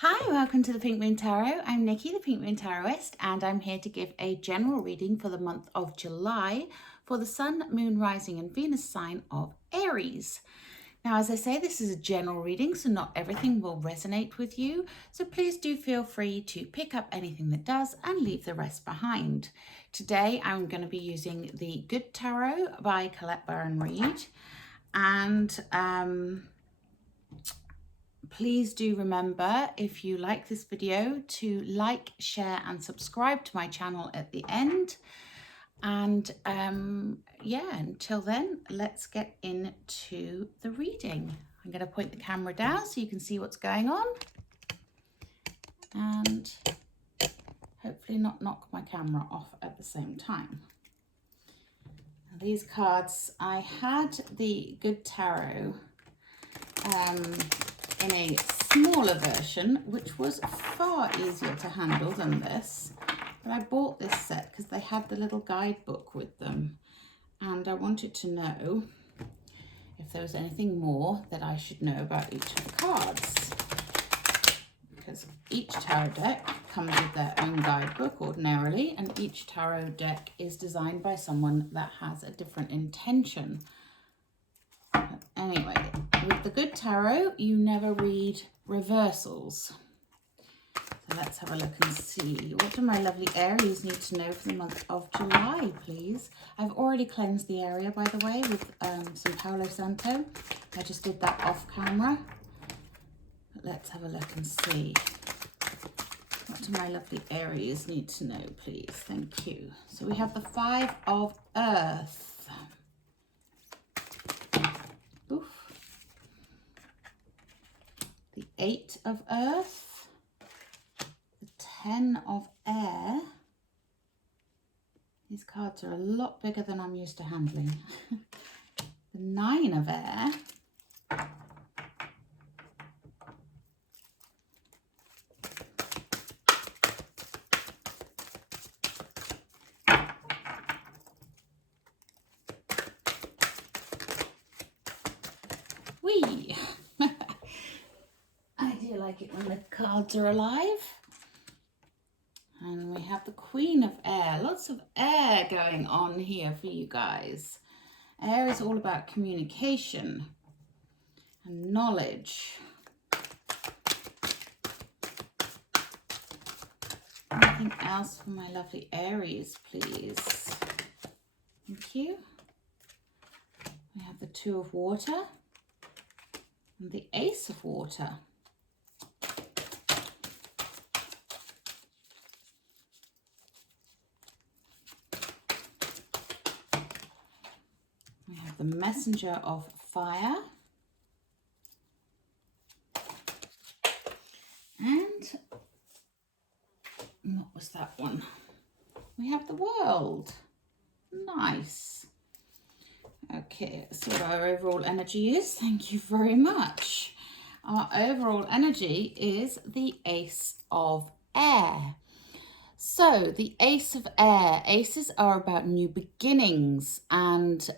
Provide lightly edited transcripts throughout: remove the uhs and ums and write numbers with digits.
Hi, welcome to the Pink Moon Tarot. I'm Nikki, the Pink Moon Tarotist, and I'm here to give a general reading for the month of July for the Sun, Moon, Rising and Venus sign of Aries. Now, as I say, this is a general reading, so not everything will resonate with you. So please do feel free to pick up anything that does and leave the rest behind. Today, I'm going to be using the Good Tarot by Colette Baron-Reid. And please do remember, if you like this video, to like, share and subscribe to my channel at the end. And yeah, until then, let's get into the reading. I'm going to point the camera down so you can see what's going on. And hopefully not knock my camera off at the same time. Now, these cards, I had the Good Tarot in a smaller version, which was far easier to handle than this. But I bought this set because they had the little guidebook with them, and I wanted to know if there was anything more that I should know about each of the cards, because each tarot deck comes with their own guidebook ordinarily, and each tarot deck is designed by someone that has a different intention. But anyway, with the Good Tarot, you never read reversals. So let's have a look and see. What do my lovely Aries need to know for the month of July, please? I've already cleansed the area, by the way, with some Palo Santo. I just did that off camera. But let's have a look and see. What do my lovely Aries need to know, please? Thank you. So we have the Five of Earth. Oof. The Eight of Earth. The Ten of Air. These cards are a lot bigger than I'm used to handling. The Nine of Air. Whee! I do like it when the cards are alive. And we have the Queen of Air. Lots of air going on here for you guys. Air is all about communication and knowledge. Anything else for my lovely Aries, please? Thank you. We have the Two of Water and the Ace of Water. We have the Messenger of Fire. And what was that one? We have the World. Nice. Okay, so our overall energy is, thank you very much. Our overall energy is the Ace of Air. So the Ace of Air, aces are about new beginnings and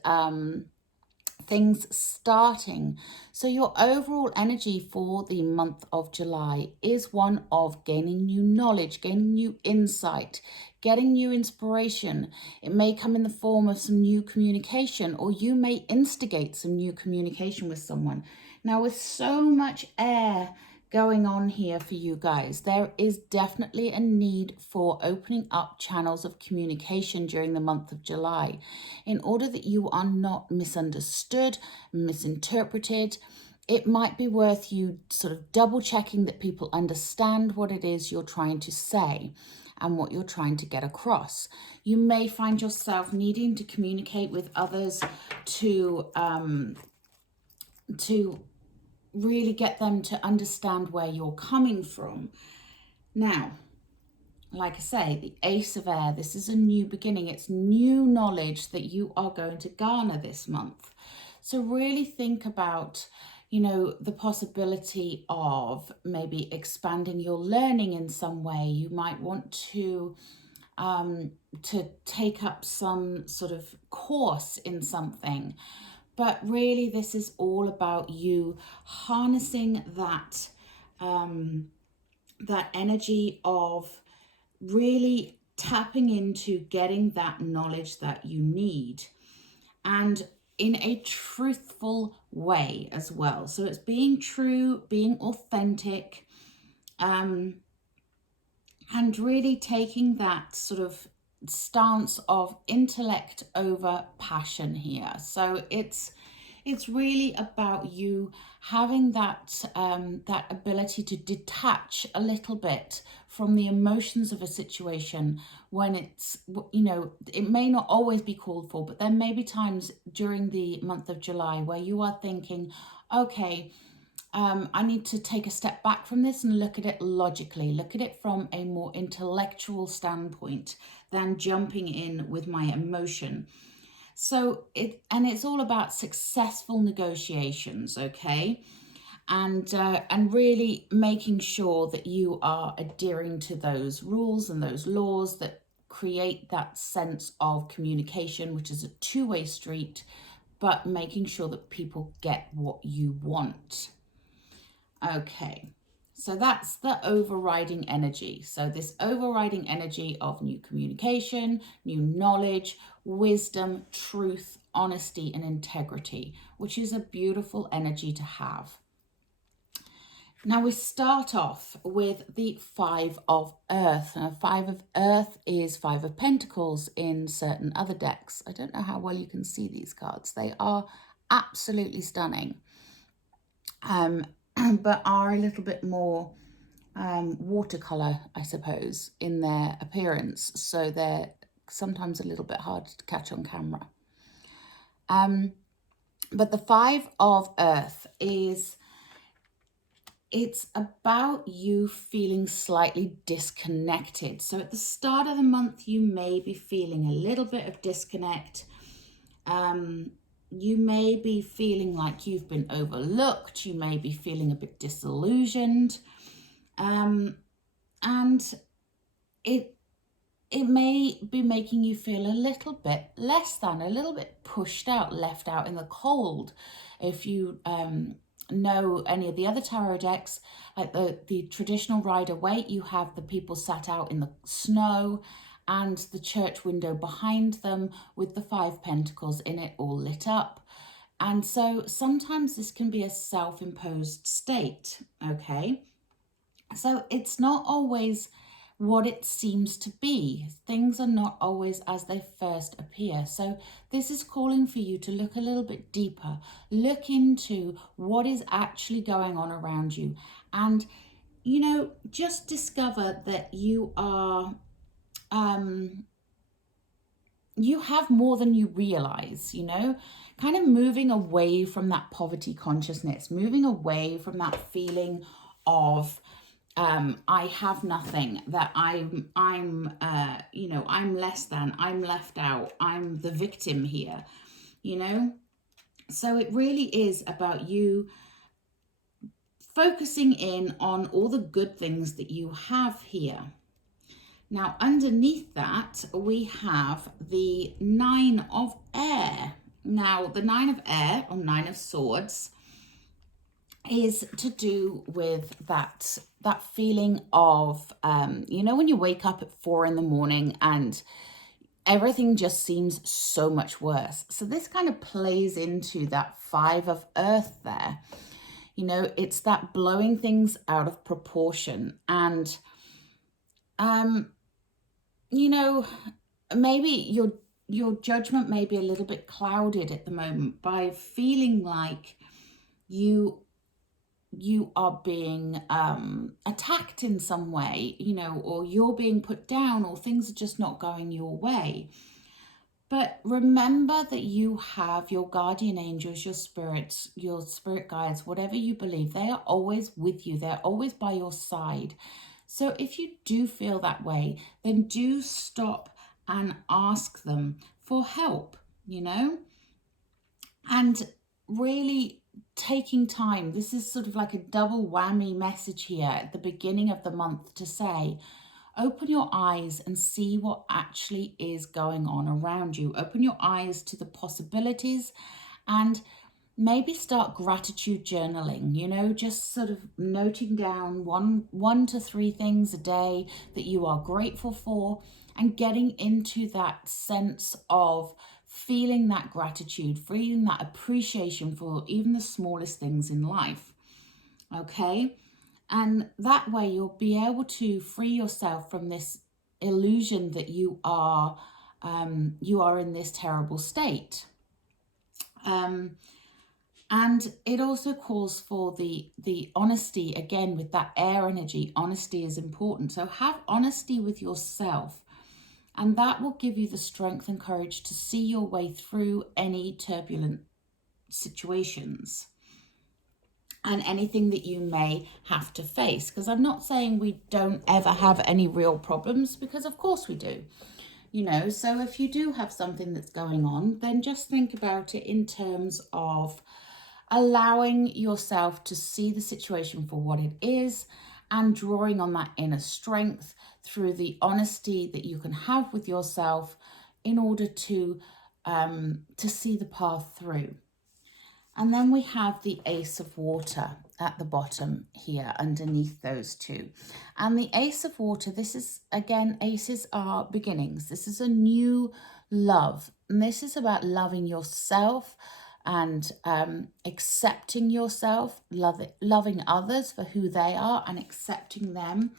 things starting. So your overall energy for the month of July is one of gaining new knowledge, gaining new insight, getting new inspiration. It may come in the form of some new communication, or you may instigate some new communication with someone. Now, with so much air going on here for you guys, there is definitely a need for opening up channels of communication during the month of July in order that you are not misunderstood, misinterpreted. It might be worth you sort of double checking that people understand what it is you're trying to say and what you're trying to get across. You may find yourself needing to communicate with others to really get them to understand where you're coming from. Now, like I say, the Ace of Air, this is a new beginning. It's new knowledge that you are going to garner this month. So really think about, you know, the possibility of maybe expanding your learning in some way. You might want to take up some sort of course in something. But really, this is all about you harnessing that that energy of really tapping into getting that knowledge that you need, and in a truthful way as well. So it's being true, being authentic, and really taking that sort of stance of intellect over passion here. So it's really about you having that that ability to detach a little bit from the emotions of a situation when it's, you know, it may not always be called for, but there may be times during the month of July where you are thinking, okay, I need to take a step back from this and look at it logically, look at it from a more intellectual standpoint than jumping in with my emotion. So it's all about successful negotiations, okay? And really making sure that you are adhering to those rules and those laws that create that sense of communication, which is a two-way street, but making sure that people get what you want. Okay, so that's the overriding energy. So this overriding energy of new communication, new knowledge, wisdom, truth, honesty, and integrity, which is a beautiful energy to have. Now we start off with the Five of Earth. Now, Five of Earth is Five of Pentacles in certain other decks. I don't know how well you can see these cards. They are absolutely stunning. But are a little bit more watercolor, I suppose, in their appearance. So they're sometimes a little bit hard to catch on camera. But the Five of Earth it's about you feeling slightly disconnected. So at the start of the month, you may be feeling a little bit of disconnect. You may be feeling like you've been overlooked. You may be feeling a bit disillusioned. And it may be making you feel a little bit less than, a little bit pushed out, left out in the cold. If you know any of the other tarot decks, like the traditional Rider-Waite, you have the people sat out in the snow and the church window behind them with the Five Pentacles in it all lit up. And so sometimes this can be a self-imposed state, okay? So it's not always what it seems to be. Things are not always as they first appear. So this is calling for you to look a little bit deeper, look into what is actually going on around you, and, you know, just discover that you are, you have more than you realize, you know, kind of moving away from that poverty consciousness, moving away from that feeling of, I have nothing, that I'm you know, I'm less than, I'm left out, I'm the victim here, you know. So it really is about you focusing in on all the good things that you have here. Now, underneath that, we have the Nine of Air. Now, the Nine of Air, or Nine of Swords, is to do with that feeling of, you know, when you wake up at 4 a.m. and everything just seems so much worse. So this kind of plays into that Five of Earth there. You know, it's that blowing things out of proportion. And, you know, maybe your judgment may be a little bit clouded at the moment by feeling like you are being attacked in some way, you know, or you're being put down, or things are just not going your way. But remember that you have your guardian angels, your spirits, your spirit guides, whatever you believe, they are always with you. They're always by your side. So if you do feel that way, then do stop and ask them for help, you know, and really taking time. This is sort of like a double whammy message here at the beginning of the month to say, open your eyes and see what actually is going on around you. Open your eyes to the possibilities and maybe start gratitude journaling, you know, just sort of noting down one to three things a day that you are grateful for, and getting into that sense of feeling that gratitude, feeling that appreciation for even the smallest things in life. Okay. And that way you'll be able to free yourself from this illusion that you are in this terrible state. And it also calls for the honesty, again, with that air energy. Honesty is important. So have honesty with yourself, and that will give you the strength and courage to see your way through any turbulent situations and anything that you may have to face. Because I'm not saying we don't ever have any real problems, because of course we do. You know, so if you do have something that's going on, then just think about it in terms of allowing yourself to see the situation for what it is, and drawing on that inner strength through the honesty that you can have with yourself in order to see the path through. And then we have the Ace of Water at the bottom here underneath those two. And the Ace of Water, this is, again, aces are beginnings. This is a new love. And this is about loving yourself and accepting yourself, loving others for who they are and accepting them.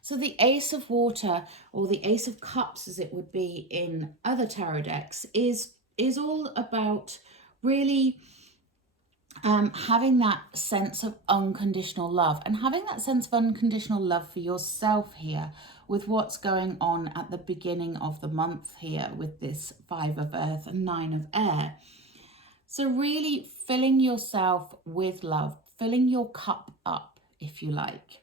So the Ace of Water, or the Ace of Cups as it would be in other tarot decks, is all about really having that sense of unconditional love, and having that sense of unconditional love for yourself here with what's going on at the beginning of the month here with this 5 of Earth and 9 of Air. So really filling yourself with love, filling your cup up, if you like,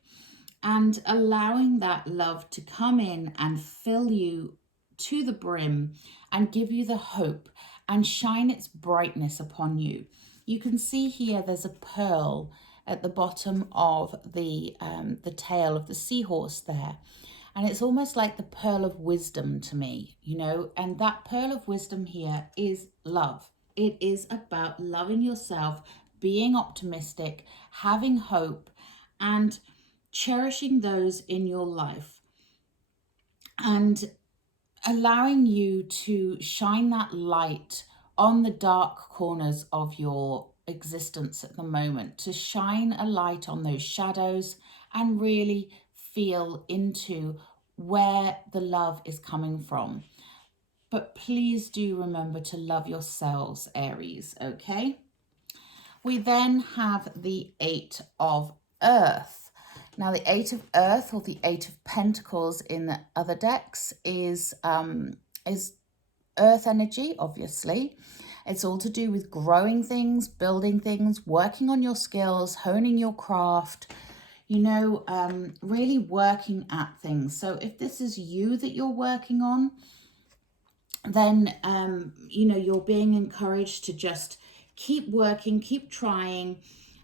and allowing that love to come in and fill you to the brim and give you the hope and shine its brightness upon you. You can see here there's a pearl at the bottom of the tail of the seahorse there. And it's almost like the pearl of wisdom to me, you know, and that pearl of wisdom here is love. It is about loving yourself, being optimistic, having hope, and cherishing those in your life, and allowing you to shine that light on the dark corners of your existence at the moment, to shine a light on those shadows and really feel into where the love is coming from. But please do remember to love yourselves, Aries, okay? We then have the 8 of Earth. Now, the 8 of Earth, or the 8 of Pentacles in the other decks, is Earth energy, obviously. It's all to do with growing things, building things, working on your skills, honing your craft, you know, really working at things. So if this is you that you're working on, then, you know, you're being encouraged to just keep working, keep trying,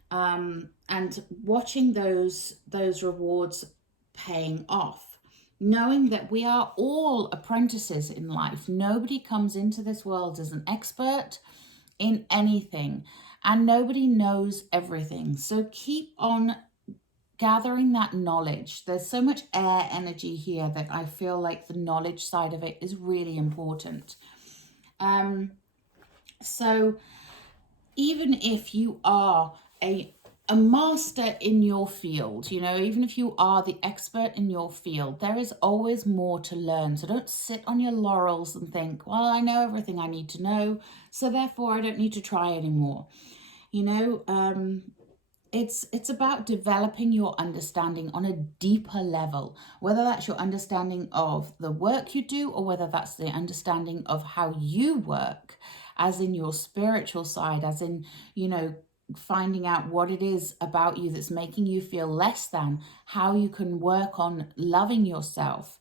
and watching those rewards paying off. Knowing that we are all apprentices in life. Nobody comes into this world as an expert in anything, and nobody knows everything. So keep on gathering that knowledge. There's so much air energy here that I feel like the knowledge side of it is really important. So even if you are a master in your field, you know, even if you are the expert in your field, there is always more to learn. So don't sit on your laurels and think, well, I know everything I need to know, so therefore I don't need to try anymore. You know, it's about developing your understanding on a deeper level, whether that's your understanding of the work you do, or whether that's the understanding of how you work, as in your spiritual side, as in, you know, finding out what it is about you that's making you feel less than, how you can work on loving yourself.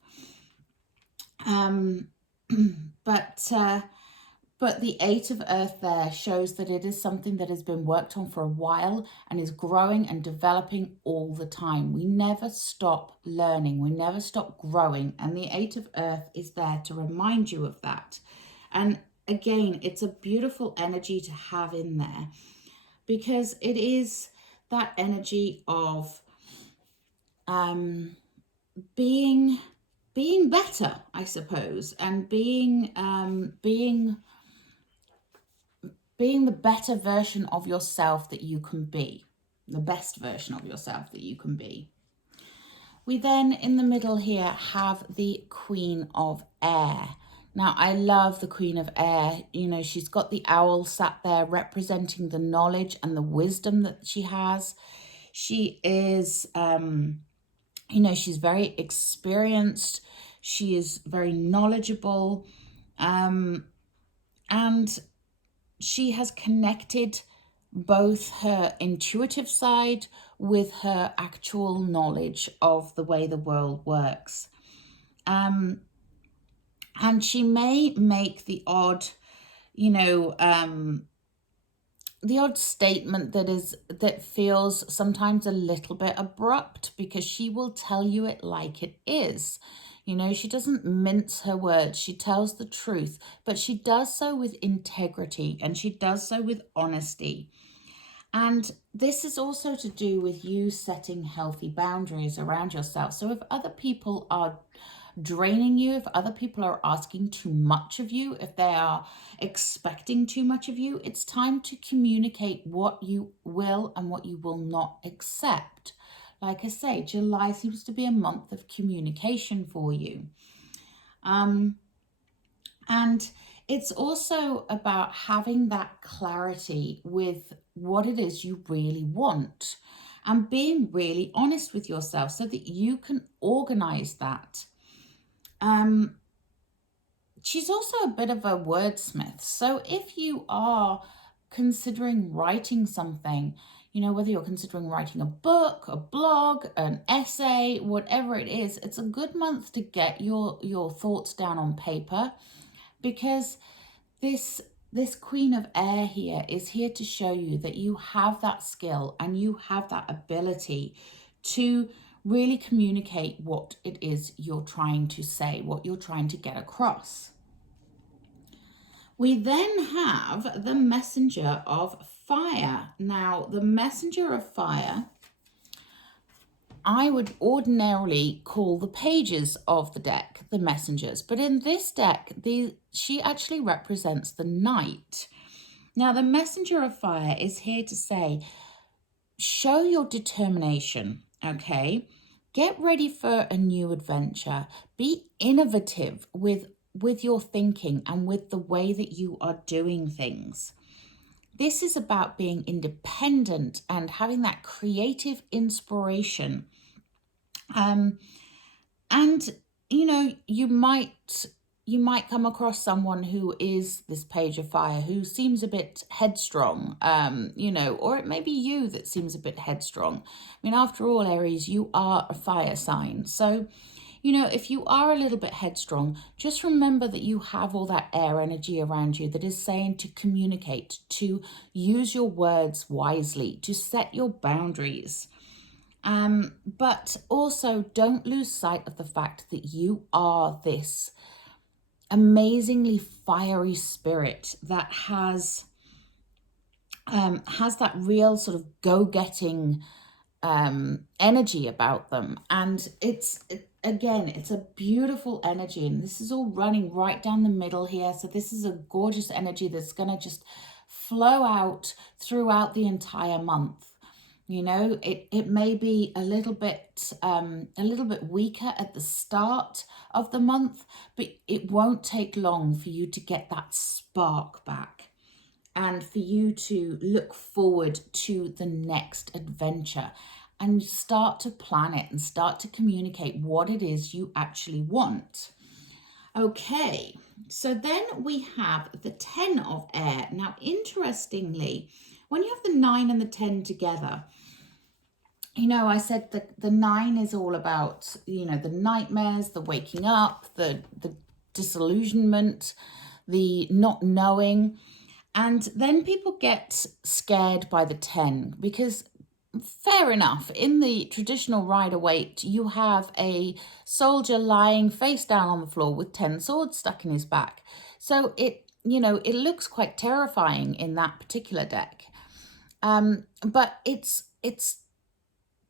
But the 8 of Earth there shows that it is something that has been worked on for a while and is growing and developing all the time. We never stop learning. We never stop growing. And the 8 of Earth is there to remind you of that. And again, it's a beautiful energy to have in there. because it is that energy of being better, I suppose, and being the better version of yourself that you can be, the best version of yourself that you can be. We then, in the middle here, have the Queen of Air. Now, I love the Queen of Air. You know, she's got the owl sat there representing the knowledge and the wisdom that she has. She is, you know, she's very experienced. She is very knowledgeable. And she has connected both her intuitive side with her actual knowledge of the way the world works. And she may make the odd, you know, the odd statement that feels sometimes a little bit abrupt, because she will tell you it like it is. You know, she doesn't mince her words. She tells the truth, but she does so with integrity, and she does so with honesty. And this is also to do with you setting healthy boundaries around yourself. So if other people are draining you, if other people are asking too much of you, if they are expecting too much of you, it's time to communicate what you will and what you will not accept. Like I say, July seems to be a month of communication for you. And it's also about having that clarity with what it is you really want and being really honest with yourself so that you can organize that. She's also a bit of a wordsmith. So if you are considering writing something, you know, whether you're considering writing a book, a blog, an essay, whatever it is, it's a good month to get your thoughts down on paper, because this Queen of Air here is here to show you that you have that skill and you have that ability to really communicate what it is you're trying to say, what you're trying to get across. We then have the Messenger of Fire. Now, the Messenger of Fire, I would ordinarily call the pages of the deck the messengers, but in this deck, she actually represents the knight. Now, the Messenger of Fire is here to say, show your determination, okay? Get ready for a new adventure. Be innovative with your thinking and with the way that you are doing things. This is about being independent and having that creative inspiration. And you know, you might come across someone who is this Page of Fire who seems a bit headstrong, you know, or it may be you that seems a bit headstrong. I mean, after all, Aries, you are a fire sign. So, you know, if you are a little bit headstrong, just remember that you have all that air energy around you that is saying to communicate, to use your words wisely, to set your boundaries. But also don't lose sight of the fact that you are this amazingly fiery spirit that has that real sort of go-getting energy about them. And it's a beautiful energy, and this is all running right down the middle here. So this is a gorgeous energy that's going to just flow out throughout the entire month. You know, it may be a little bit weaker at the start of the month, but it won't take long for you to get that spark back and for you to look forward to the next adventure and start to plan it and start to communicate what it is you actually want. Okay, so then we have the 10 of Air. Now, interestingly, when you have the 9 and the 10 together, you know, I said that the 9 is all about, you know, the nightmares, the waking up, the disillusionment, the not knowing. And then people get scared by the 10 because, fair enough, in the traditional Rider-Waite, you have a soldier lying face down on the floor with 10 swords stuck in his back. So it, you know, it looks quite terrifying in that particular deck. But it's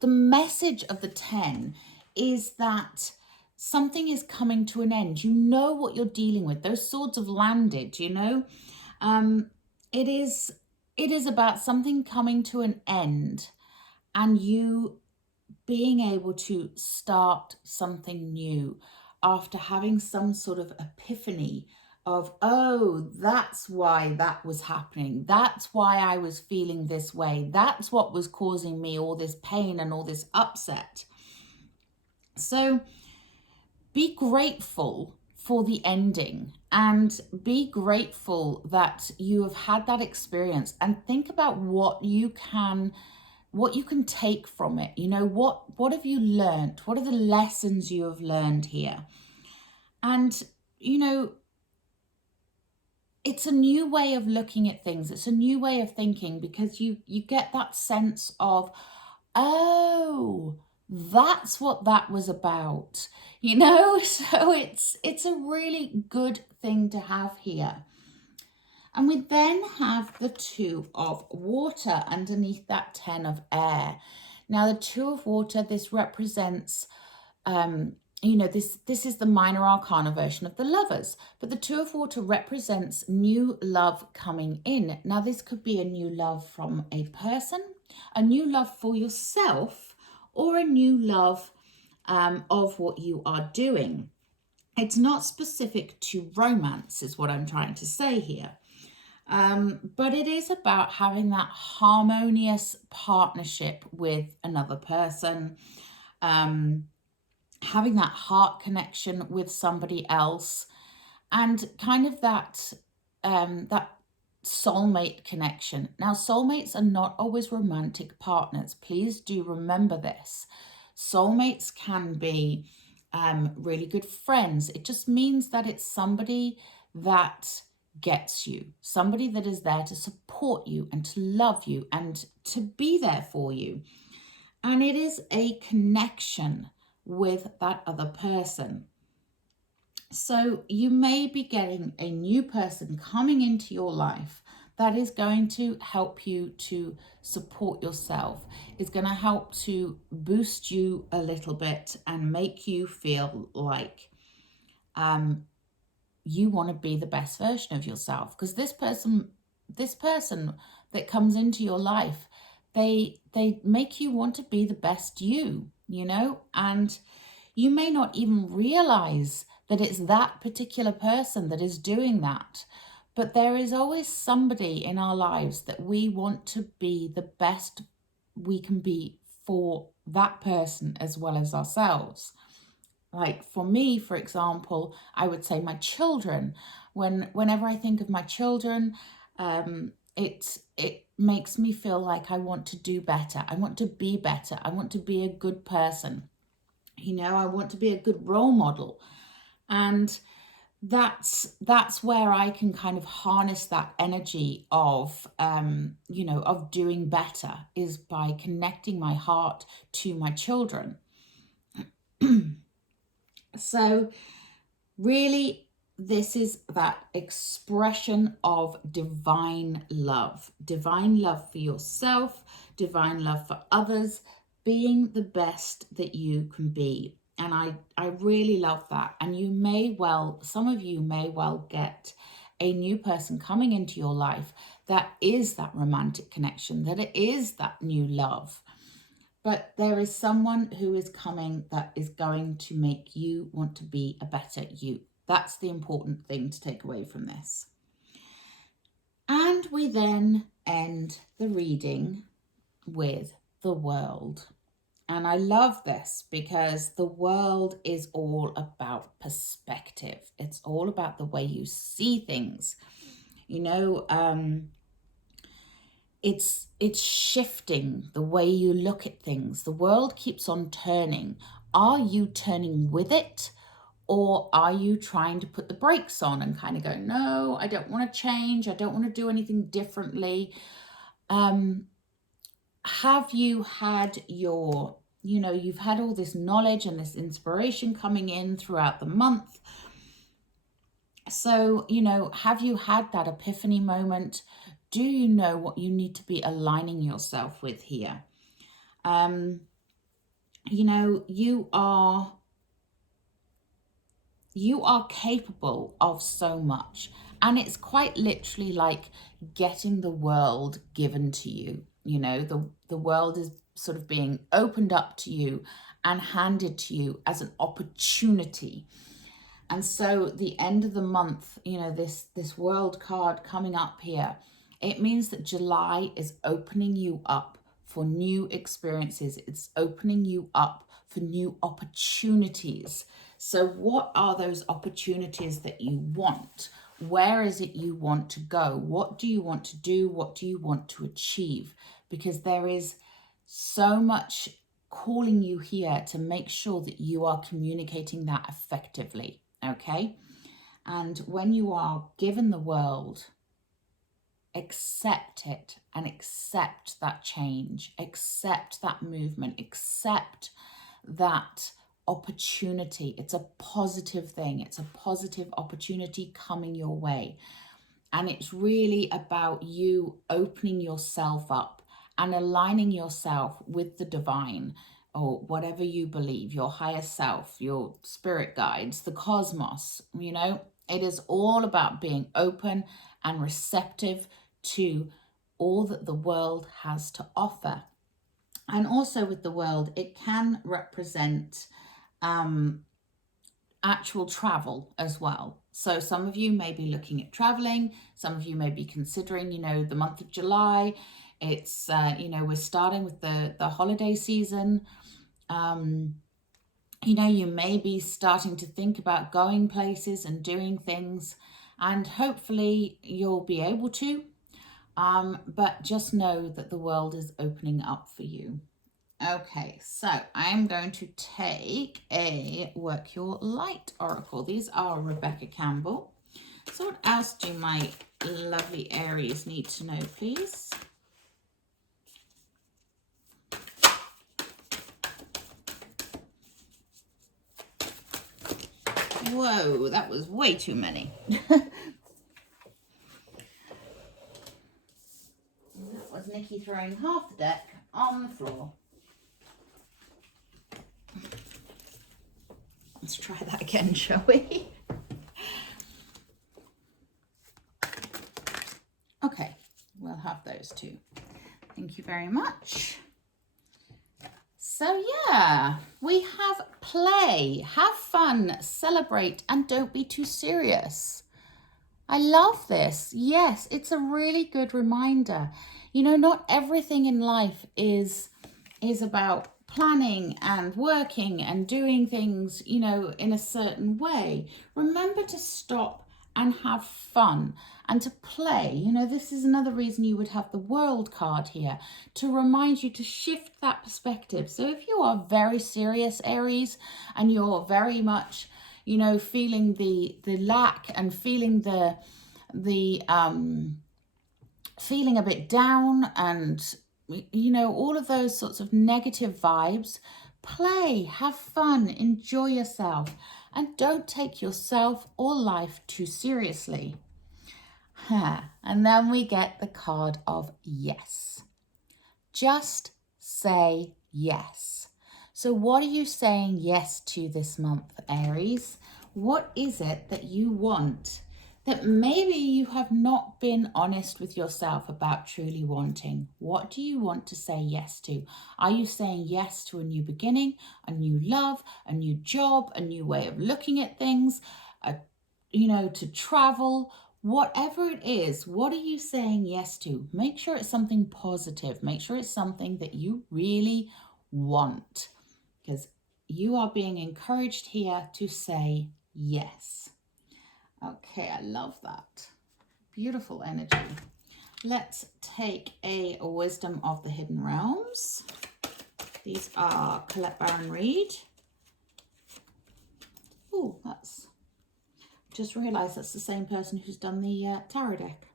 the message of the 10 is that something is coming to an end. You know what you're dealing with. Those swords have landed, you know. It is about something coming to an end and you being able to start something new after having some sort of epiphany of, oh, that's why that was happening. That's why I was feeling this way. That's what was causing me all this pain and all this upset. So be grateful for the ending and be grateful that you have had that experience, and think about what you can take from it. You know, what have you learned? What are the lessons you have learned here? And, you know, it's a new way of looking at things. It's a new way of thinking, because you get that sense of, oh, that's what that was about, you know. So it's a really good thing to have here. And we then have the 2 of water underneath that 10 of air. Now the 2 of water, this represents you know, this is the minor arcana version of the Lovers, but the 2 of water represents new love coming in. Now this could be a new love from a person, a new love for yourself, or a new love of what you are doing. It's not specific to romance, is what I'm trying to say here. But it is about having that harmonious partnership with another person, having that heart connection with somebody else, and kind of that that soulmate connection. Now, soulmates are not always romantic partners. Please do remember this. Soulmates can be really good friends. It just means that it's somebody that gets you, somebody that is there to support you and to love you and to be there for you. And it is a connection with that other person. So you may be getting a new person coming into your life that is going to help you to support yourself, is going to help to boost you a little bit and make you feel like you want to be the best version of yourself. Because this person that comes into your life, they make you want to be the best you know, and you may not even realize that it's that particular person that is doing that. But there is always somebody in our lives that we want to be the best we can be for that person as well as ourselves. Like for me, for example, I would say my children. Whenever I think of my children, it makes me feel like I want to do better. I want to be better. I want to be a good person. You know, I want to be a good role model. And that's where I can kind of harness that energy of, you know, of doing better, is by connecting my heart to my children. So really, this is that expression of divine love for yourself, divine love for others, being the best that you can be. And I really love that. And some of you may well get a new person coming into your life that is that romantic connection, that it is that new love. But there is someone who is coming that is going to make you want to be a better you. That's the important thing to take away from this. And we then end the reading with the World. And I love this because the World is all about perspective. It's all about the way you see things. You know, it's shifting the way you look at things. The world keeps on turning. Are you turning with it, or are you trying to put the brakes on and kind of go, no, I don't want to change, I don't want to do anything differently? Have you had you've had all this knowledge and this inspiration coming in throughout the month? So, you know, have you had that epiphany moment? Do you know what you need to be aligning yourself with here? You know, you are capable of so much, and it's quite literally like getting the world given to you. You know, the world is sort of being opened up to you and handed to you as an opportunity. And so the end of the month, you know, this world card coming up here, it means that July is opening you up for new experiences. It's opening you up for new opportunities. So what are those opportunities that you want? Where is it you want to go? What do you want to do? What do you want to achieve? Because there is so much calling you here to make sure that you are communicating that effectively, okay? And when you are given the world, accept it and accept that change, accept that movement, accept that opportunity. It's a positive thing. It's a positive opportunity coming your way. And it's really about you opening yourself up and aligning yourself with the divine, or whatever you believe, your higher self, your spirit guides, the cosmos. You know, it is all about being open and receptive to all that the world has to offer. And also with the world, it can represent actual travel as well. So some of you may be looking at traveling, some of you may be considering, you know, the month of July. It's, you know, we're starting with the holiday season. You know, you may be starting to think about going places and doing things, and hopefully you'll be able to. But just know that the world is opening up for you. Okay, so I'm going to take a Work Your Light Oracle. These are Rebecca Campbell. So what else do my lovely Aries need to know, please? Whoa, that was way too many. That was Nikki throwing half the deck on the floor. Let's try that again, shall we? Okay, we'll have those two. Thank you very much. So yeah, we have play, have fun, celebrate, and don't be too serious. I love this. Yes, it's a really good reminder. You know, not everything in life is about planning and working and doing things, you know, in a certain way. Remember to stop and have fun and to play. You know, this is another reason you would have the World card here, to remind you to shift that perspective. So if you are very serious, Aries, and you're very much, you know, feeling the lack and feeling feeling a bit down and, you know, all of those sorts of negative vibes, play, have fun, enjoy yourself, and don't take yourself or life too seriously. And then we get the card of yes. Just say yes. So what are you saying yes to this month, Aries? What is it that you want that maybe you have not been honest with yourself about truly wanting? What do you want to say yes to? Are you saying yes to a new beginning, a new love, a new job, a new way of looking at things, you know, to travel? Whatever it is, what are you saying yes to? Make sure it's something positive. Make sure it's something that you really want, because you are being encouraged here to say yes. Okay, I love that. Beautiful energy. Let's take a Wisdom of the Hidden Realms. These are Colette Baron Reid. Oh, that's... just realised that's the same person who's done the tarot deck.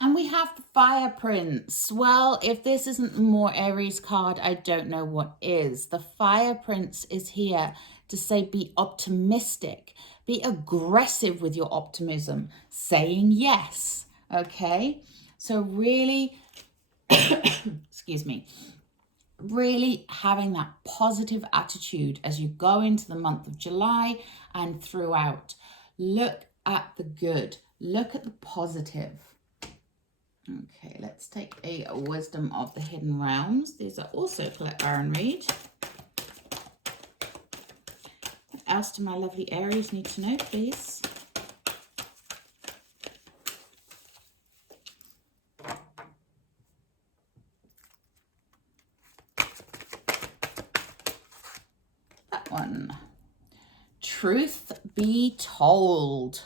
And we have the Fire Prince. Well, if this isn't more Aries card, I don't know what is. The Fire Prince is here to say be optimistic, be aggressive with your optimism, saying yes, Okay, so really, excuse me, really having that positive attitude as you go into the month of July and throughout. Look at the good, look at the positive. Okay, let's take a Wisdom of the Hidden Realms. These are also Colette Baron Reid. What else do my lovely Aries need to know, please? That one. Truth be told.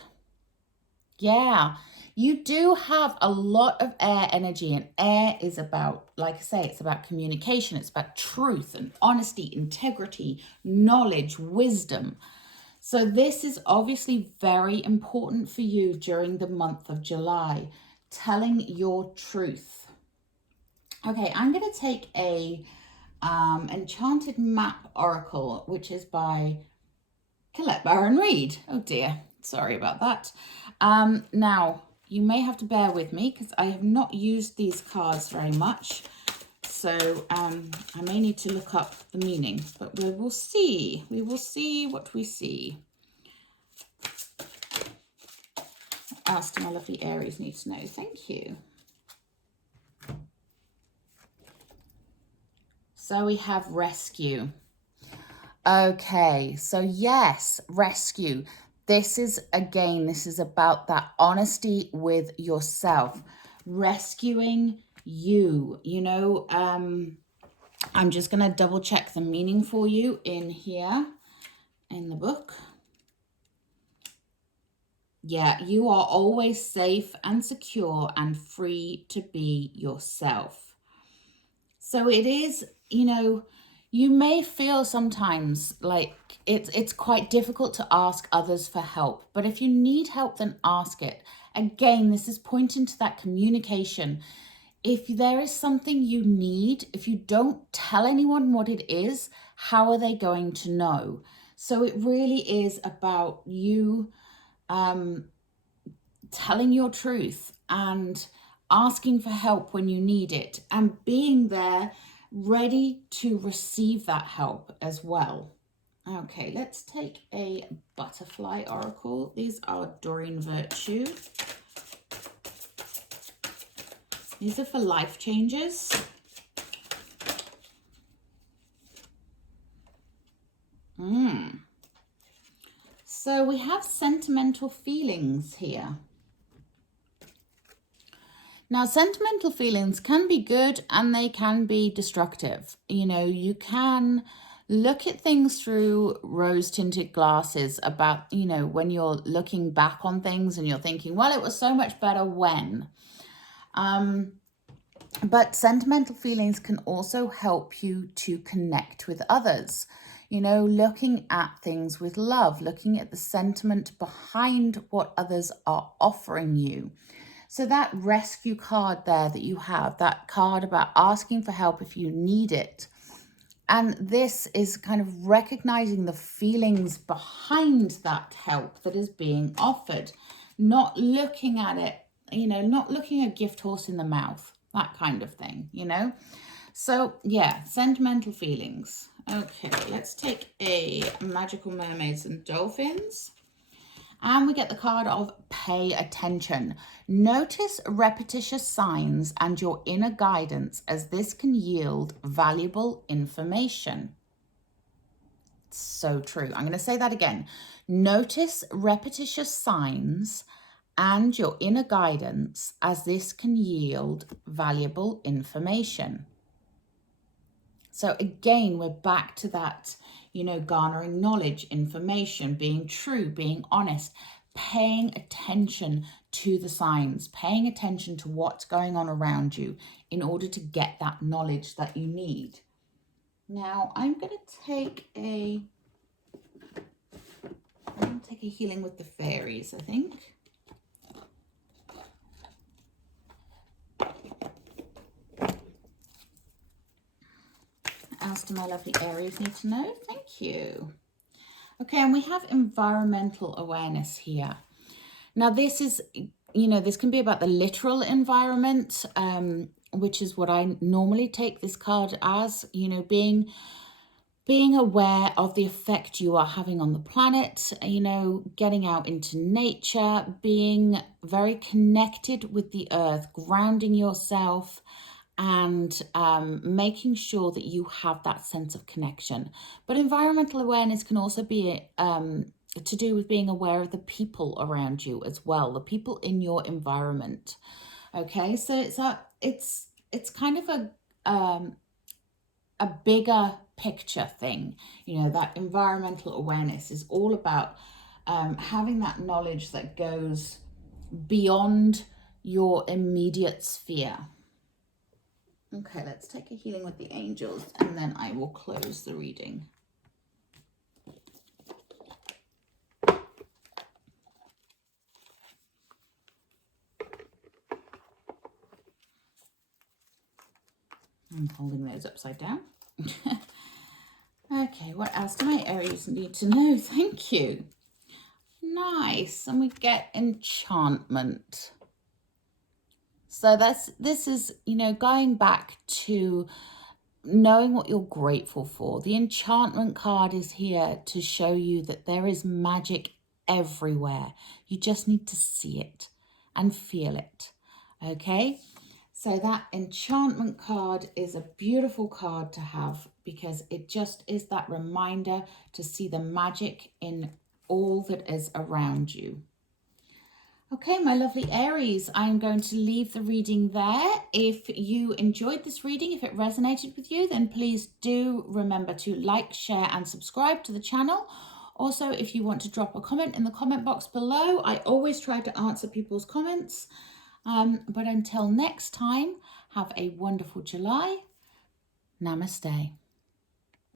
Yeah, you do have a lot of air energy, and air is about, like I say, it's about communication. It's about truth and honesty, integrity, knowledge, wisdom. So this is obviously very important for you during the month of July, telling your truth. Okay, I'm going to take a Enchanted Map Oracle, which is by Colette Baron Reid. Oh dear, sorry about that. Now, you may have to bear with me because I have not used these cards very much. So I may need to look up the meaning, but we will see. We will see what we see. What else do my lovely Aries need to know? Thank you. So we have rescue. Okay, so yes, rescue. This is, again, this is about that honesty with yourself. Rescuing you, you know. I'm just going to double check the meaning for you in here, in the book. Yeah, you are always safe and secure and free to be yourself. So it is, you know, you may feel sometimes like it's quite difficult to ask others for help, but if you need help, then ask it. Again, this is pointing to that communication. If there is something you need, if you don't tell anyone what it is, how are they going to know? So it really is about you telling your truth and asking for help when you need it and being there ready to receive that help as well. Okay, let's take a Butterfly Oracle. These are Doreen Virtue. These are for life changes. So we have sentimental feelings here. Now, sentimental feelings can be good and they can be destructive. You know, you can look at things through rose-tinted glasses about, you know, when you're looking back on things and you're thinking, well, it was so much better when. But sentimental feelings can also help you to connect with others. You know, looking at things with love, looking at the sentiment behind what others are offering you. So that rescue card there that you have, that card about asking for help if you need it. And this is kind of recognizing the feelings behind that help that is being offered, not looking at it, you know, not looking a gift horse in the mouth, that kind of thing, you know. So yeah, sentimental feelings. Okay, let's take a Magical Mermaids and Dolphins. And we get the card of Pay Attention. Notice repetitious signs and your inner guidance, as this can yield valuable information. So true. I'm going to say that again. Notice repetitious signs and your inner guidance, as this can yield valuable information. So again, we're back to that, you know, garnering knowledge, information, being true, being honest, paying attention to the signs, paying attention to what's going on around you in order to get that knowledge that you need. Now, I'm going to take a healing with the fairies, I think. What else do my lovely Aries need to know? Thank you. Okay, and we have environmental awareness here. Now, this is you know, this can be about the literal environment, which is what I normally take this card as, you know, being aware of the effect you are having on the planet, you know, getting out into nature, being very connected with the earth, grounding yourself, and making sure that you have that sense of connection. But environmental awareness can also be to do with being aware of the people around you as well, the people in your environment. Okay, so it's kind of a bigger picture thing. You know, that environmental awareness is all about having that knowledge that goes beyond your immediate sphere. Okay, let's take a healing with the angels and then I will close the reading. I'm holding those upside down. Okay, what else do my Aries need to know? Thank you. Nice. And we get enchantment. So this is, you know, going back to knowing what you're grateful for. The enchantment card is here to show you that there is magic everywhere. You just need to see it and feel it. Okay? So that enchantment card is a beautiful card to have because it just is that reminder to see the magic in all that is around you. Okay, my lovely Aries, I'm going to leave the reading there. If you enjoyed this reading, if it resonated with you, then please do remember to like, share and subscribe to the channel. Also, if you want to drop a comment in the comment box below, I always try to answer people's comments. But until next time, have a wonderful July. Namaste.